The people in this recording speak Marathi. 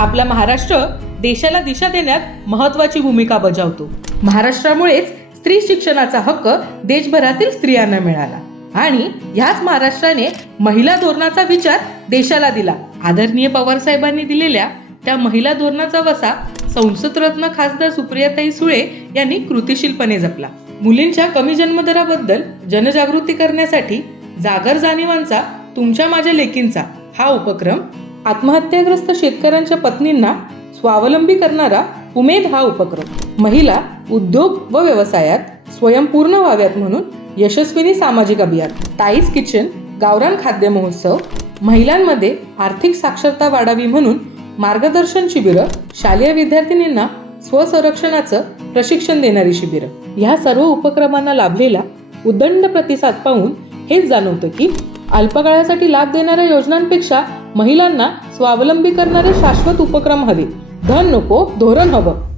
आपला महाराष्ट्र देशाला दिशा देण्यात महत्वाची भूमिका बजावतो. महाराष्ट्रामुळेच स्त्री शिक्षणाचा हक्क देशभरातील स्त्रियांना मिळाला. आणि ह्याच महाराष्ट्राने महिला धोरणाचा विचार देशाला दिला. आदरणीय पवार साहेबांनी दिलेल्या त्या महिला धोरणाचा वसा संसदरत्न खासदार सुप्रियाताई सुळे यांनी कृतिशीलपणे जपला. मुलींच्या कमी जन्मदराबद्दल जनजागृती करण्यासाठी जागर जाणीवांचा तुमच्या माझ्या लेकींचा हा उपक्रम आत्महत्याग्रस्त शेतकऱ्यांच्या पत्नींना स्वावलंबी करणारा उमेद हा उपक्रम. महिला उद्योग व व्यवसायात स्वयंपूर्ण व्हाव्यात म्हणून यशस्विनी सामाजिक अभियान. ताईज किचन गावरान खाद्य महोत्सव महिलांमध्ये आर्थिक साक्षरता वाढावी म्हणून मार्गदर्शन शिबिरं शालेय विद्यार्थिनींना स्वसंरक्षणाचं प्रशिक्षण देणारी शिबिरं. ह्या सर्व उपक्रमांना लाभलेला उदंड प्रतिसाद पाहून हेच जाणवतं की अल्पकाळासाठी लाभ देणाऱ्या योजनांपेक्षा महिलांना स्वावलंबी करणारे शाश्वत उपक्रम हवे. धन नको धोरण हवं.